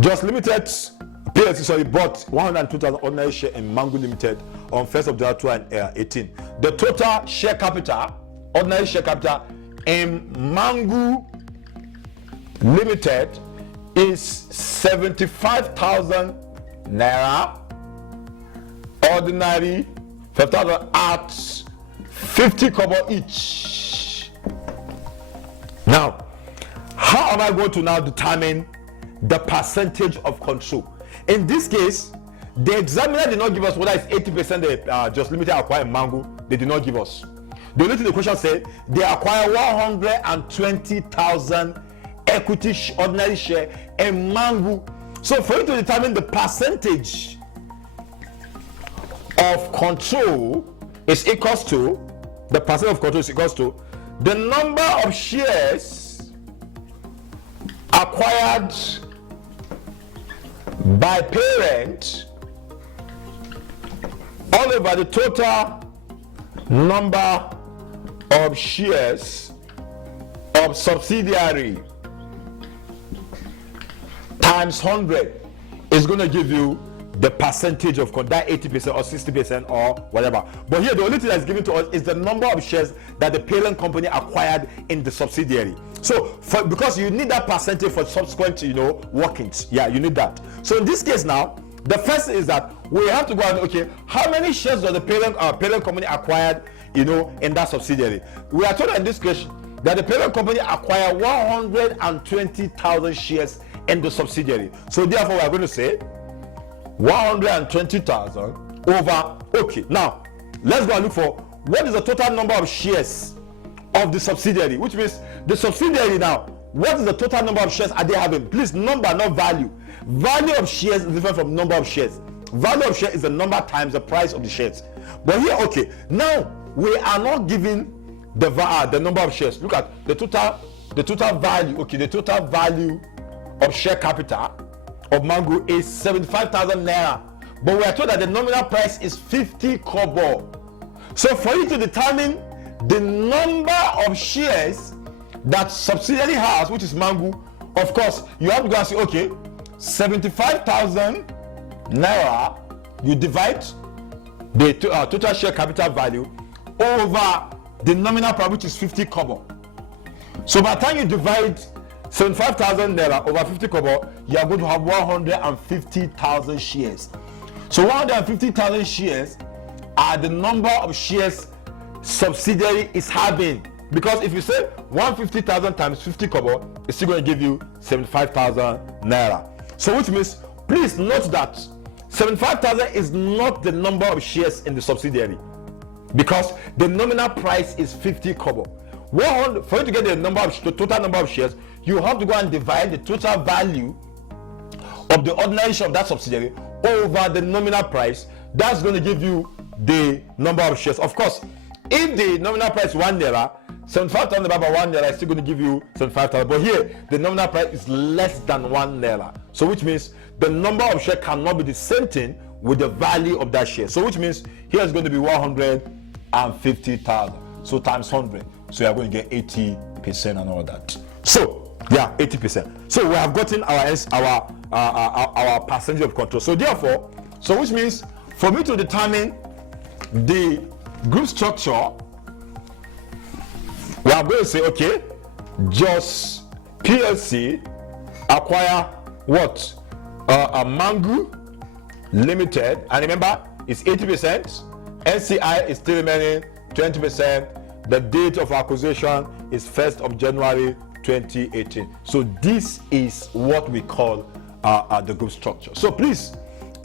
Just Limited PLC bought 102,000 ordinary share in Mango Limited on 1st of July 2018. The total share capital, ordinary share capital in Mango Limited is 75,000 naira. Ordinary 5,000 at 50 kobo each. Now, how am I going to now determine the percentage of control? In this case, the examiner did not give us whether it's 80% they Just Limited acquire Mango. They did not give us. The only thing the question said, they acquire 120,000 equity ordinary share in Mango. So for you to determine the percentage of control is equals to, the percent of control is equals to the number of shares acquired by parent all over the total number of shares of subsidiary times 100 is going to give you the percentage of that 80% or 60% or whatever. But here the only thing that's given to us is the number of shares that the parent company acquired in the subsidiary. So because you need that percentage for subsequent workings. Yeah, you need that. So in this case now, the first is that we have to go and okay, how many shares does the parent company acquired in that subsidiary? We are told in this case that the parent company acquired 120,000 shares in the subsidiary. So therefore we are going to say 120,000 over, okay, now let's go and look for what is the total number of shares of the subsidiary, which means the subsidiary now, what is the total number of shares are they having? Please, number, not value. Value of shares is different from number of shares. Value of share is the number times the price of the shares. But here, okay, now we are not giving the number of shares. Look at the total value. Okay, the total value of share capital of Mango is 75,000 naira, but we are told that the nominal price is 50 kobo. So for you to determine the number of shares that subsidiary has, which is Mango, of course you have to go and say, okay, 75,000 naira, you divide the total share capital value over the nominal price, which is 50 kobo. So by the time you divide 75,000 naira over 50 kobo, you are going to have 150,000 shares. So 150,000 shares are the number of shares subsidiary is having. Because if you say 150,000 times 50 kobo, it's still going to give you 75,000 naira. So which means, please note that 75,000 is not the number of shares in the subsidiary, because the nominal price is 50 kobo. For you to get the total number of shares, you have to go and divide the total value of the ordinary share of that subsidiary over the nominal price. That's going to give you the number of shares. Of course, if the nominal price is 1 naira, 75,000 divided by 1 naira is still going to give you 75,000. But here, the nominal price is less than 1 naira. So which means the number of shares cannot be the same thing with the value of that share. So which means here is going to be 150,000. So times 100. So you are going to get 80% and all that. So yeah, 80%. So we have gotten our percentage of control. So therefore, which means for me to determine the group structure, we are going to say, okay, just PLC acquire what? A Mango Limited, and remember it's 80%. NCI is still remaining 20%. The date of acquisition is 1st of January 2018. So this is what we call the group structure. So please,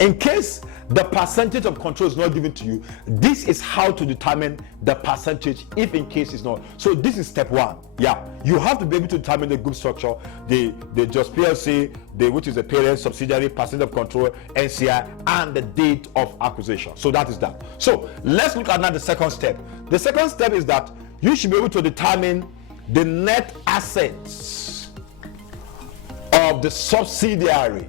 in case the percentage of control is not given to you, this is how to determine the percentage if in case it's not. So this is step one. Yeah, you have to be able to determine the group structure, the just PLC, which is the parent, subsidiary, percentage of control, NCI, and the date of acquisition. So that is that. So let's look at now the second step. The second step is that you should be able to determine the net assets of the subsidiary.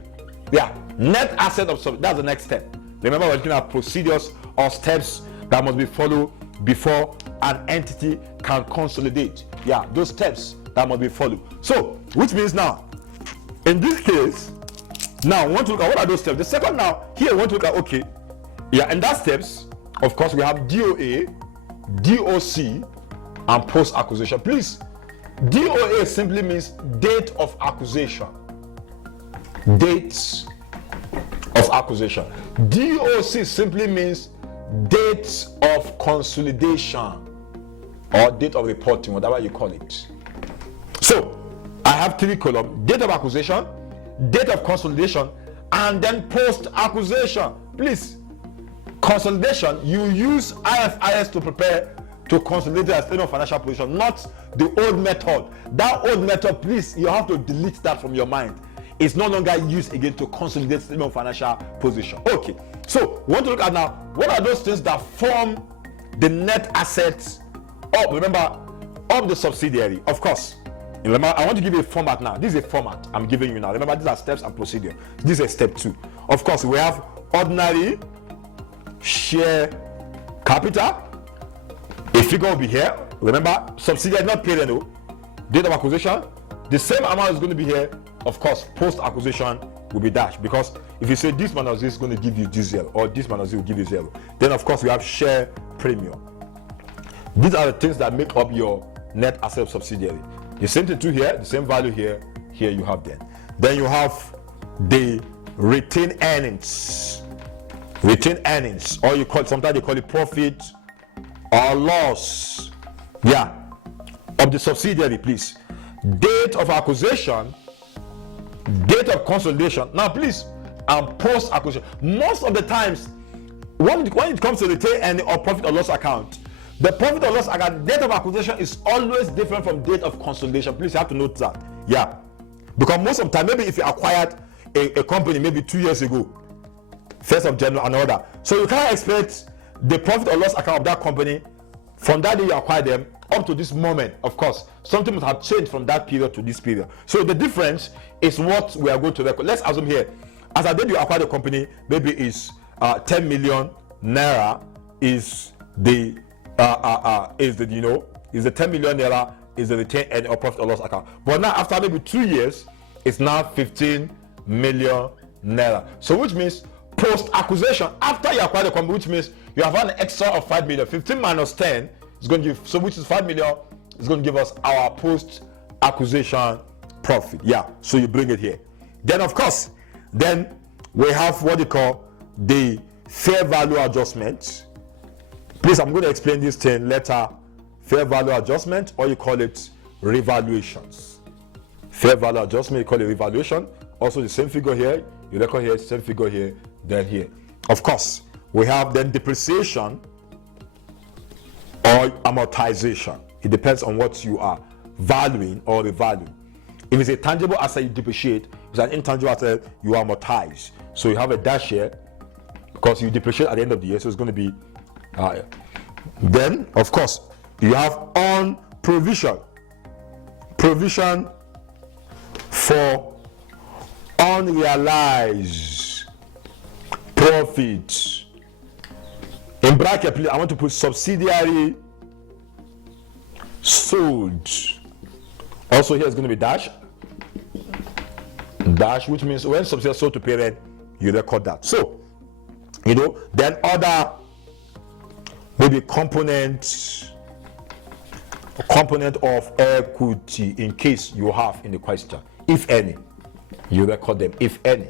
Yeah, net asset of subsidiary. That's the next step. Remember, we're looking at procedures or steps that must be followed before an entity can consolidate. Yeah, those steps that must be followed. So which means now, in this case, Now, we want to look at what are those steps. The second now, here we want to look at, okay, yeah, and that steps, of course, we have DOA, DOC, and post-acquisition. Please, DOA simply means date of acquisition. Dates of acquisition. DOC simply means dates of consolidation or date of reporting, whatever you call it. So I have 3 columns: date of acquisition, date of consolidation, and then post-acquisition. Please, consolidation, you use IFRS to prepare to consolidate a statement of financial position, not the old method. That old method, please, you have to delete that from your mind. It's no longer used again to consolidate statement of financial position. Okay, so we want to look at now, what are those things that form the net assets of, remember, of the subsidiary. Of course, remember, I want to give you a format now. This is a format I'm giving you now. Remember, these are steps and procedure. This is step 2. Of course, we have ordinary share capital. A figure will be here. Remember, subsidiary not parent, no. Date of acquisition, the same amount is going to be here. Of course, post acquisition will be dashed, because if you say this minus this is going to give you this 0, or this minus this will give you 0, then of course we have share premium. These are the things that make up your net asset of subsidiary. The same thing too here, the same value here. Here you have then you have the retained earnings. Retained earnings, or you call it, sometimes they call it profit or loss, yeah, of the subsidiary. Please, date of acquisition, date of consolidation. Now please, and post acquisition. Most of the times when it comes to retained earnings or profit or loss account, the profit or loss account date of acquisition is always different from date of consolidation. Please, you have to note that. Yeah, because most of the time, maybe if you acquired a company maybe 2 years ago, 1st of January and all that, so you can't expect the profit or loss account of that company from that day you acquired them up to this moment. Of course, something must have changed from that period to this period. So the difference is what we are going to record. Let's assume here, as I did, you acquired the company, maybe is 10 million naira is the is the 10 million naira is the retained earnings or profit or loss account. But now after maybe 2 years, it's now 15 million naira. So which means post acquisition, after you acquire the company, which means you have an extra of 5 million. 15 minus 10 is going to give, so which is 5 million, is going to give us our post acquisition profit. Yeah, so you bring it here. Then of course, then we have what you call the fair value adjustment. Please, I'm going to explain this thing later. Fair value adjustment, or you call it revaluations. Fair value adjustment, you call it revaluation. Also the same figure here, you record here, same figure here, then here. Of course, we have then depreciation or amortization. It depends on what you are valuing or revaluing. If it's a tangible asset, you depreciate. If it's an intangible asset, you amortize. So you have a dash here because you depreciate at the end of the year, so it's going to be then of course you have on provision for unrealized profit. In bracket, please, I want to put subsidiary sold. Also here is going to be dash, which means when subsidiary sold to parent, you record that. So then other maybe component of equity, in case you have in the question, if any, you record them, if any.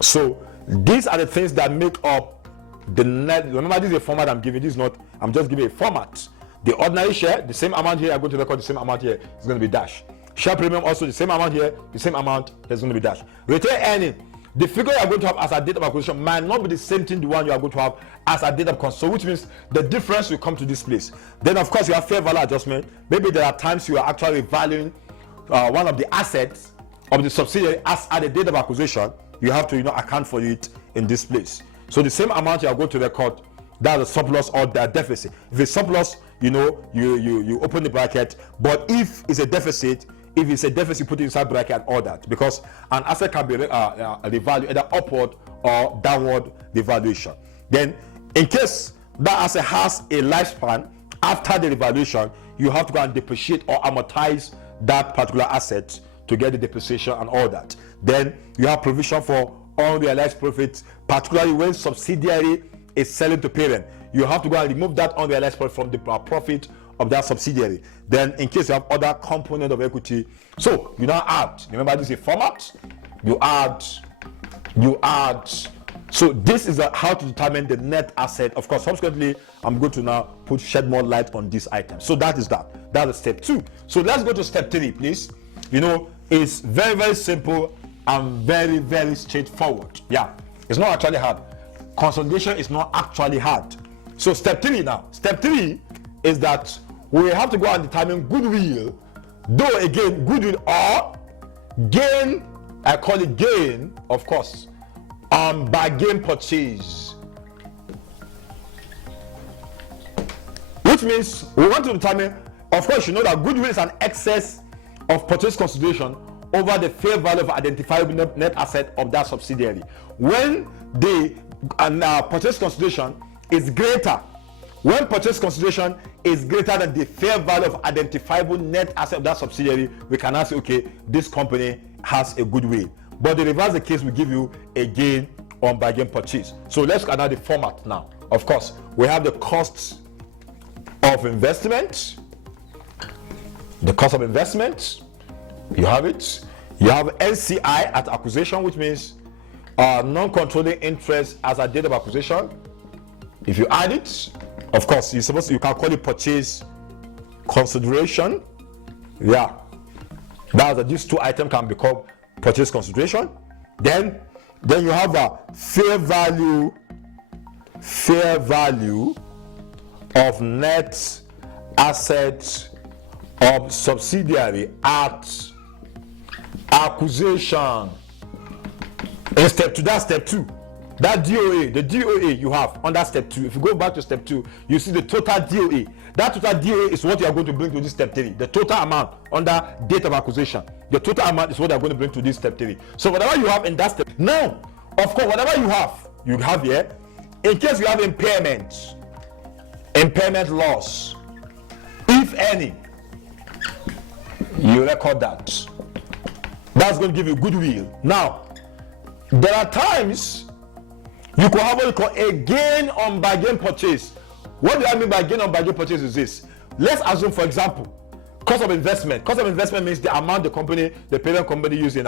So these are the things that make up the net. Remember, this is a format I'm giving. This is not, I'm just giving a format. The ordinary share, the same amount here, I'm going to record the same amount here, it's going to be dash. Share premium, also the same amount here, the same amount, there's going to be dash. Retained earning, the figure you are going to have as a date of acquisition might not be the same thing the one you are going to have as a date of consolidation, so which means the difference will come to this place. Then of course you have fair value adjustment. Maybe there are times you are actually valuing one of the assets of the subsidiary as at the date of acquisition. You have to account for it in this place. So the same amount you are going to record, that's a surplus or the deficit. If it's surplus, you open the bracket. But if it's a deficit, put it inside bracket and all that, because an asset can be revalued either upward or downward revaluation. Then in case that asset has a lifespan, after the revaluation, you have to go and depreciate or amortize that particular asset to get the depreciation and all that. Then you have provision for unrealized profits, particularly when subsidiary is selling to parent. You have to go and remove that unrealized profit from the profit of that subsidiary. Then in case you have other component of equity, so you now add. Remember, this is a format. You add. So this is how to determine the net asset. Of course, subsequently, I'm going to now shed more light on this item. So that is that. That is step 2. So let's go to step 3, please. It's very, very simple and very, very straightforward. Yeah, it's not actually hard. Consolidation is not actually hard. So step 3 now. Step 3 is that we have to go and determine goodwill. Though again, goodwill or gain, I call it gain, of course, bargain purchase. Which means we want to determine, of course, you know that goodwill is an excess of purchase consideration over the fair value of identifiable net asset of that subsidiary. When the purchase consideration is greater, when purchase consideration is greater than the fair value of identifiable net asset of that subsidiary, we can now say, okay, this company has a goodwill. But the reverse the case will give you a gain on bargain purchase. So let's look at the format now. Of course, we have the costs of investment. The cost of investment, you have it. You have NCI at acquisition, which means non-controlling interest as at date of acquisition. If you add it, of course, you can call it purchase consideration. Yeah, these two items can become purchase consideration. Then you have a fair value of net assets of subsidiary at acquisition. In step 2, that's step 2. That DOA, the DOA you have under step 2. If you go back to step 2, you see the total DOA. That total DOA is what you are going to bring to this step 3. The total amount under date of acquisition. The total amount is what you are going to bring to this step 3. So whatever you have in that step. Now, of course, whatever you have here, in case you have impairment loss, if any, you record that. That's going to give you goodwill. Now, there are times you could have what you call a gain on bargain purchase. What do I mean by gain on bargain purchase is this. Let's assume, for example, cost of investment. Cost of investment means the amount the parent company using,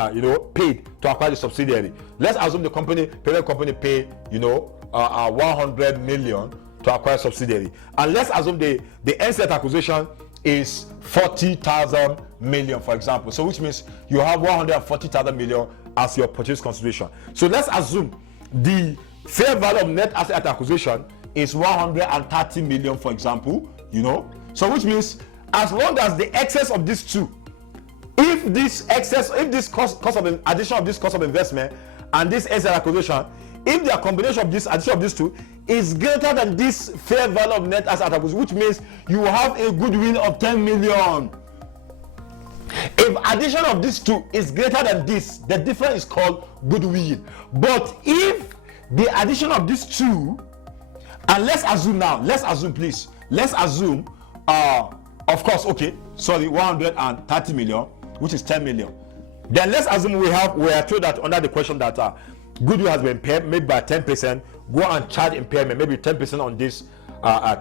paid to acquire the subsidiary. Let's assume the parent company paid, 100 million to acquire subsidiary. And let's assume the asset acquisition is 40,000 million, for example. So which means you have 140,000 million as your purchase consideration. So let's assume the fair value of net asset acquisition is 130 million, for example, So which means as long as the excess of these two, if this cost of addition of this cost of investment and this asset acquisition, if the combination of this addition of these two is greater than this fair value of net asset acquisition, which means you have a goodwill of 10 million. If addition of these two is greater than this, the difference is called goodwill. But if the addition of these two, and let's assume, of course, 130 million, which is 10 million. Then let's assume we are told that under the question that goodwill has been impaired, maybe by 10%, go and charge impairment, maybe 10% on this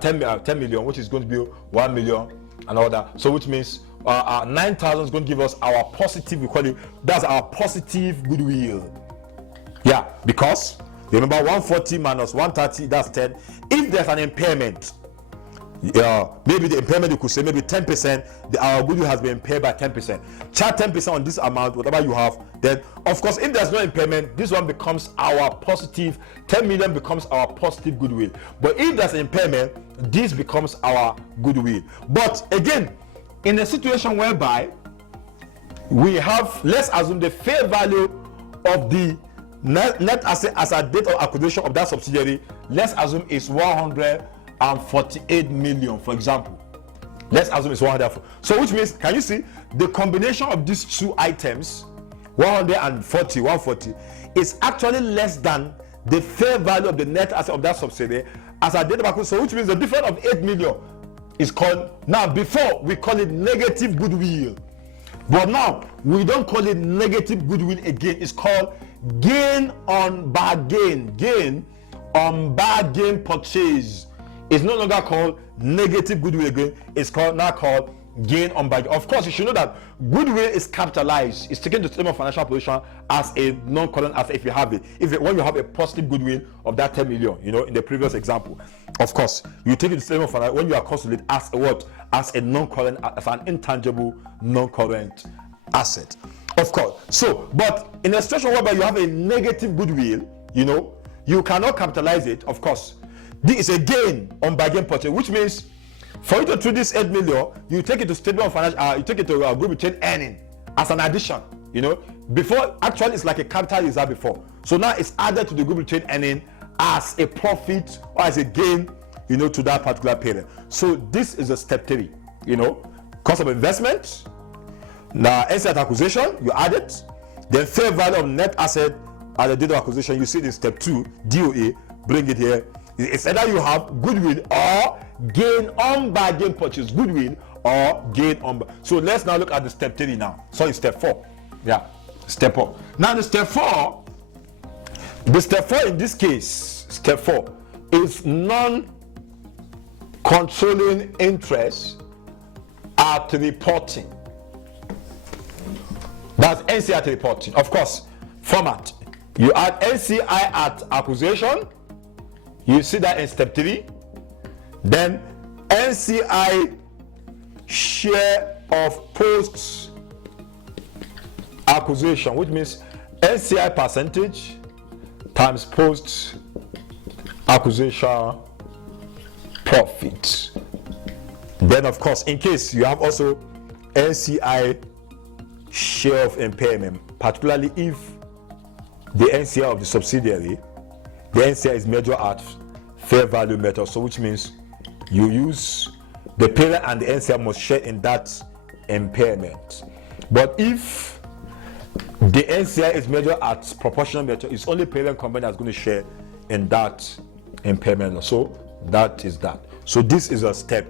10 million, which is going to be 1 million and all that. So which means 9,000 is going to give us our positive, we call it, that's our positive goodwill. Yeah, because remember 140 minus 130, that's 10. If there's an impairment, maybe the impairment, you could say maybe 10%, our goodwill has been impaired by 10%. Charge 10% on this amount, whatever you have. Then, of course, if there's no impairment, this one becomes our positive, 10 million becomes our positive goodwill. But if there's an impairment, this becomes our goodwill. But again, in a situation whereby we have, let's assume the fair value of the net asset as a date of acquisition of that subsidiary, let's assume is 148 million, for example. Let's assume it's 140. So which means, can you see the combination of these two items, 140 is actually less than the fair value of the net asset of that subsidiary as a date of acquisition. So which means the difference of 8 million is called, now before we call it negative goodwill. But now we don't call it negative goodwill again. It's called gain on bargain. Gain on bargain purchase. It's no longer called negative goodwill again. It's now called gain on bargain. Of course, you should know that goodwill is capitalized. It's taken to the statement of financial position as a non-current asset if you have it. When you have a positive goodwill of that 10 million, in the previous example, of course, you take it to the statement of financial when you are considered as a what? As a non-current, as an intangible non-current asset. Of course. So, but in a situation whereby you have a negative goodwill, you cannot capitalize it. Of course, this is a gain on bargain purchase, which means for you to treat this 8 million, you take it to statement of financial, you take it to group retained earning as an addition. Before actually it's like a capital reserve before. So now it's added to the group retained earning as a profit or as a gain, to that particular period. So this is a step 3. Cost of investment. Now asset acquisition, you add it. Then fair value of net asset at the date of acquisition, you see it in step 2, DOA, bring it here. It's either you have goodwill or gain on bargain purchase. Goodwill or gain on. So let's now look at the step 3 now. Sorry, step 4. Yeah, step 4. Now the step 4 in this case, step 4 is non-controlling interest at reporting. That's NCI at reporting. Of course, format. You add NCI at acquisition. You see that in step 3. Then NCI share of post acquisition, which means NCI percentage times post acquisition profit. Then of course, in case you have also NCI share of impairment, particularly if the NCI of the subsidiary, the NCI is measured at fair value method, so which means you use the parent and the NCI must share in that impairment. But if the NCI is measured at proportional method, it's only parent company that's going to share in that impairment. So that is that. So this is a step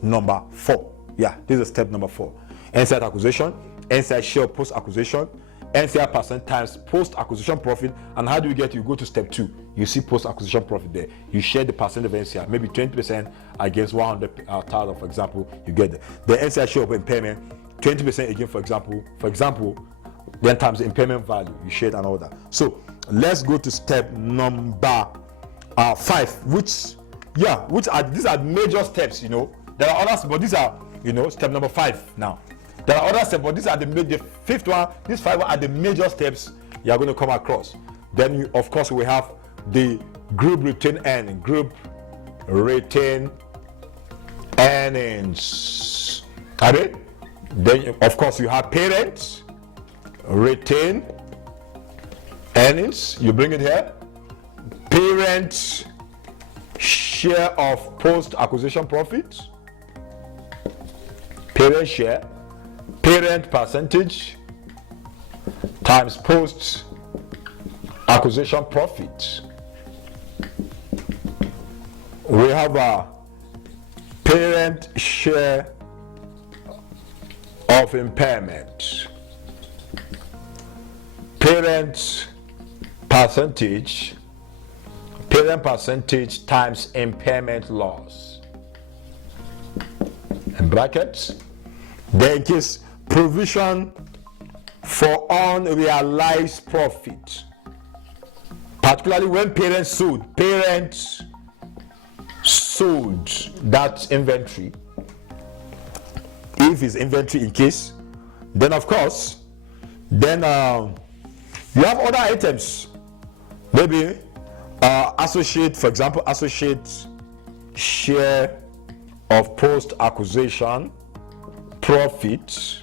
number 4. Yeah, this is step number 4. NCI acquisition, NCI share post acquisition, NCI percent times post acquisition profit. And how do you get? You go to step 2. You see post acquisition profit there. You share the percent of NCI, maybe 20% against 100,000, for example. You get the NCI share of impairment, 20% again, for example, then times the impairment value. You share it and all that. So let's go to step number 5, which these are major steps. There are others, but these are step number 5 now. There are other steps, but these are the 5th one. These 5 are the major steps you are going to come across. Then of course we have the group retained earnings. Group retained earnings. Then of course you have parent retained earnings. You bring it here. Parent share of post acquisition profit. Parent share. Parent percentage times post acquisition profit. We have a parent share of impairment. Parent percentage times impairment loss. In brackets. Then in case provision for unrealized profit, particularly when parents sold that inventory, if it's inventory in case, then of course, then you have other items, maybe associate, for example, associate share of post acquisition profit,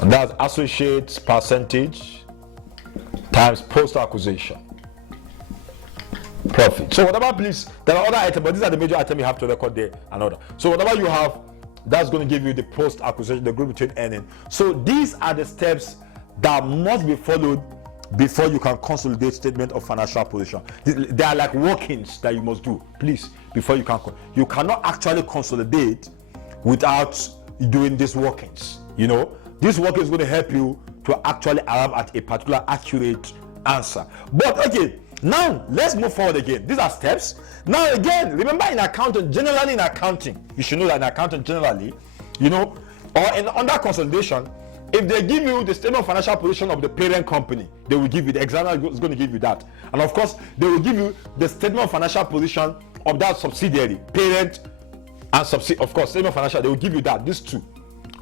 and that's associate percentage times post acquisition profit. So whatever, please, there are other items, but these are the major items you have to record there and other. So whatever you have, that's going to give you the post acquisition, the group retained earning. So these are the steps that must be followed before you can consolidate statement of financial position. They are like workings that you must do, please, before you can. You cannot actually consolidate without doing these workings. this work is going to help you to actually arrive at a particular accurate answer. But okay, now let's move forward again. These are steps. Now again, remember in accounting, generally in accounting, you should know that in accounting generally, you know, or in under consolidation, if they give you the statement of financial position of the parent company, they will give you, the examiner is going to give you that. And of course, they will give you the statement of financial position of that subsidiary, parent and subsidiary. Of course, statement of financial, they will give you that, these two.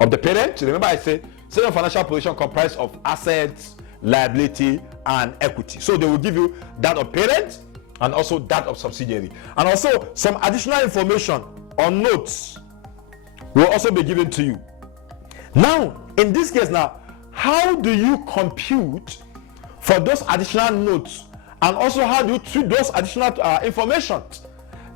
Of the parent, remember I said, statement of financial position comprised of assets, liability, and equity. So they will give you that of parent and also that of subsidiary. And also some additional information or notes will also be given to you. Now, in this case now, how do you compute for those additional notes, and also how do you treat those additional information?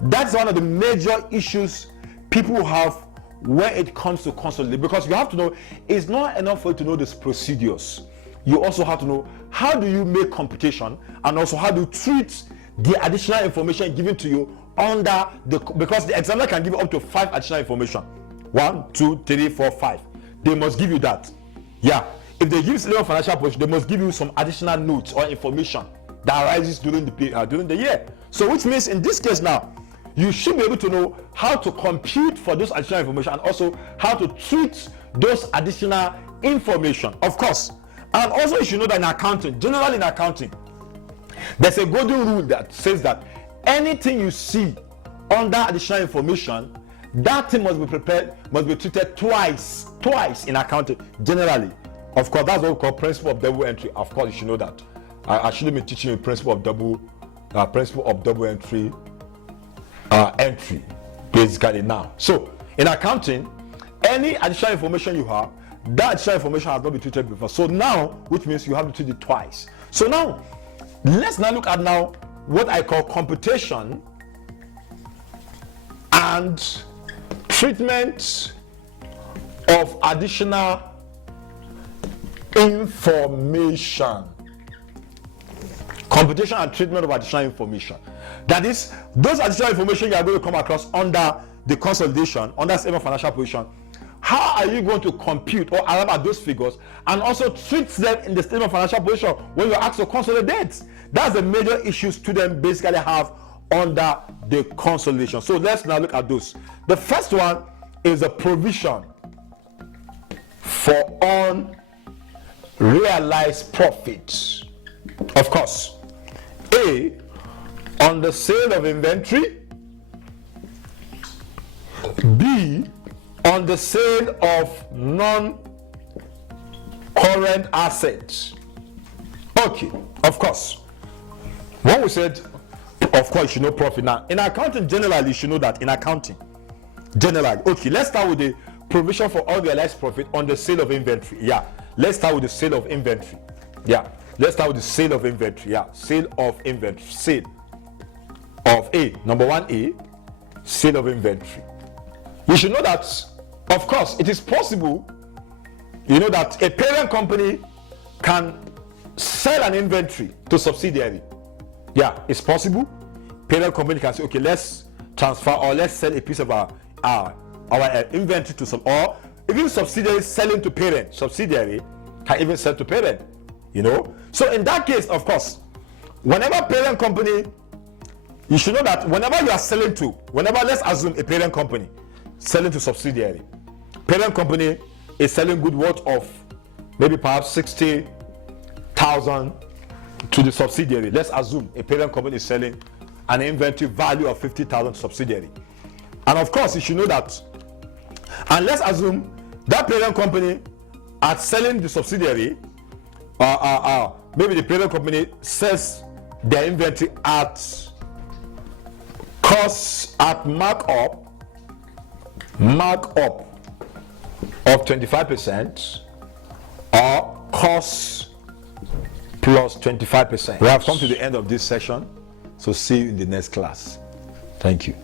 That's one of the major issues people have when it comes to consolidation, because you have to know it's not enough for you to know these procedures. You also have to know how do you make computation, and also how do you treat the additional information given to you under the, because the examiner can give you up to 5 additional information. 1, 2, 3, 4, 5. They must give you that. Yeah, if they give you financial position, they must give you some additional notes or information that arises during the year. So which means in this case now, you should be able to know how to compute for those additional information, and also how to treat those additional information, of course. And also you should know that in accounting, generally in accounting, there's a golden rule that says that anything you see under additional information, that thing must be treated twice in accounting, generally. Of course, that's what we call principle of double entry. Of course, you should know that. I shouldn't be teaching you principle of double entry basically now. So in accounting, any additional information you have, that additional information has not been treated before. So now, which means you have to treat it twice. So now, let's now look at now what I call computation and treatment of additional information. Computation and treatment of additional information. That is, those additional information you are going to come across under the consolidation, under statement of financial position. How are you going to compute or arrive at those figures, and also treat them in the statement of financial position when you ask to consolidate? That's the major issue students basically have under the consolidation. So let's now look at those. The first one is the provision for unrealized profits. Of course, A, on the sale of inventory, B, on the sale of non-current assets. Okay, of course. When we said, of course, you should know profit. Now, in accounting, generally, you should know that in accounting, generally. Okay, let's start with the provision for unrealized profit on the sale of inventory. Yeah, let's start with the sale of inventory. Yeah, let's start with the sale of inventory. Yeah, sale of inventory. Sale of A. Number 1A, sale of inventory. You should know that, of course, it is possible, you know, that a parent company can sell an inventory to subsidiary. Yeah, it's possible. Parent company can say, okay, let's transfer or let's sell a piece of our inventory to some, or even subsidiary selling to parent. Subsidiary can even sell to parent, you know. So in that case, of course, whenever parent company, you should know that whenever you are selling to, whenever, let's assume a parent company selling to subsidiary, parent company is selling good worth of maybe perhaps 60,000 to the subsidiary. Let's assume a parent company is selling an inventory value of 50,000 subsidiary. And of course, you should know that, and let's assume that parent company at selling the subsidiary, maybe the parent company sells their inventory at cost, at markup of 25%, or cost plus 25%. We have come to the end of this session, so see you in the next class. Thank you.